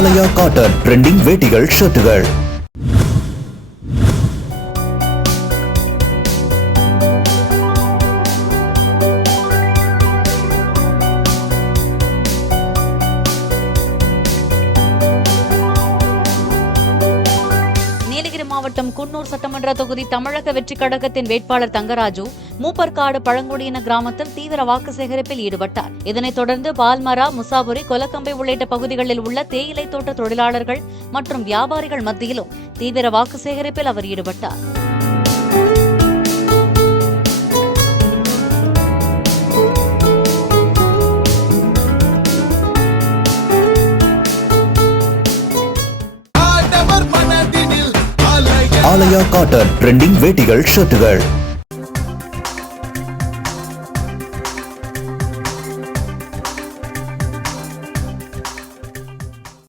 ஆலயா cotton trending வேட்டிகள் ஷர்ட்டுகள். Nilgiri மாவட்டம் குன்னூர் சட்டமன்ற தொகுதி தமிழக வெற்றிக் கழகத்தின் வேட்பாளர் தங்கராஜு மூப்பர்காடு பழங்குடியின கிராமத்தில் தீவிர வாக்கு சேகரிப்பில் ஈடுபட்டார். இதனைத் தொடர்ந்து பால்மரா, முசாபுரி, கொலக்கம்பை உள்ளிட்ட பகுதிகளில் உள்ள தேயிலை தோட்ட தொழிலாளர்கள் மற்றும் வியாபாரிகள் மத்தியிலும் தீவிர வாக்கு சேகரிப்பில் அவர் ஈடுபட்டார். ஆலயா காட்டன் ட்ரெண்டிங் வேட்டிகள் ஷர்ட்டுகள்.